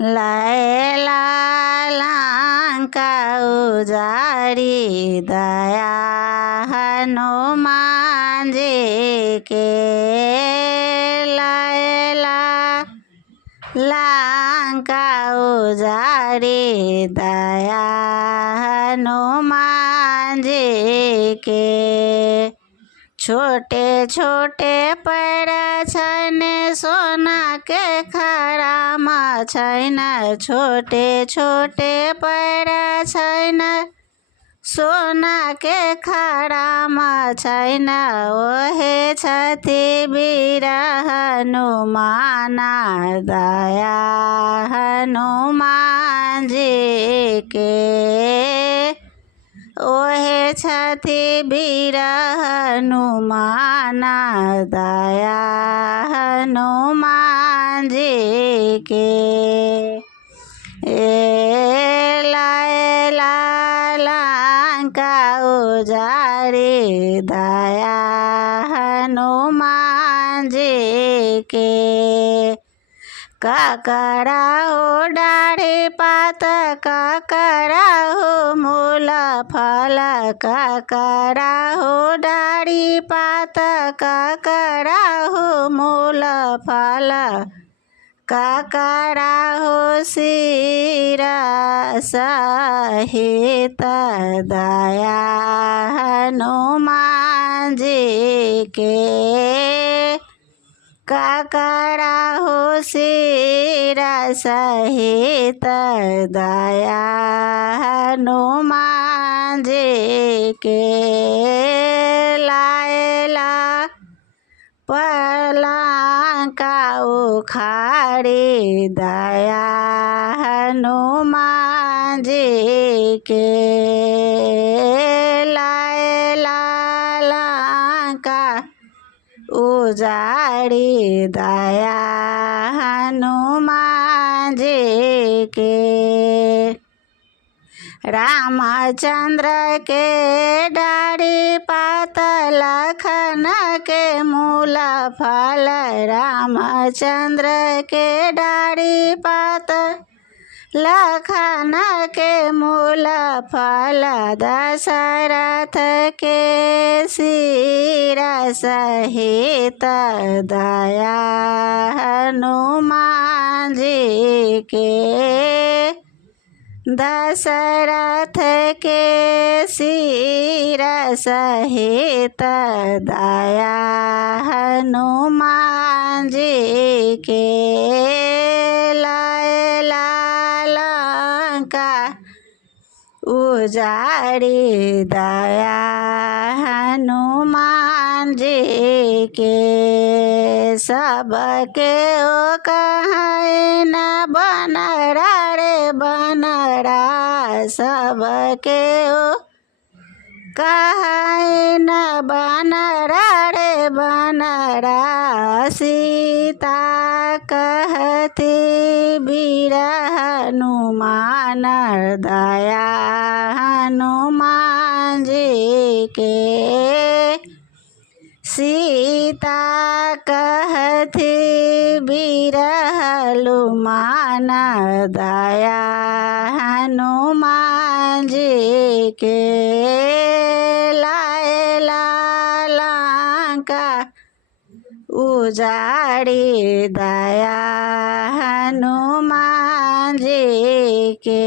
लाएला लंका उजाड़ी दया हनुमान जी के। लाएला लंका उजाड़ी दया हनुमान जी के। छोटे छोटे पैर छैन सोना के खराम छैन। छोटे छोटे पैर छैन सोना के खराम छैन। ओहे छथि वीर हनुमान दया हनुमान जी के। ओहे छथि वीर हनुमान दया हनुमान जी के। लाएला लंका उजाड़ी दया हनुमान जी के। काकरा हो डाढ़ी पात काकरा हो मूल फल। काकरा हो डाढ़ी पात काकरा हो मूल फल। काकरा हो सिर सहित दया हनुमान जी के। काकरा हो सिर सहित दया हनुमान जी के। लाएला लंका उखाड़ी दया हनुमान जी के। लाएला लंका उजाड़ी दया हनुमान जी के। रामचंद्र के डाढ़ी पात लखन के मूल फल। रामचंद्र के डाढ़ी पात लखन के मूल फल। दशरथ के सिर सहित दया हनुमान जी के। दशरथ के सिर सहित दया हनुमान जी के। लाएला लंका उजाड़ी दया हनुमान जी के। सबके ओ कहे न बनरा रे बनरा। सबके ओ कहे न बनरा रे बनरा। सीता कहती वीर हनुमान दया हनुमान जी के। सीता कहती वीर हनुमान दया हनुमान जी के। लाएला लंका उजाड़ी दया हनुमान जी के।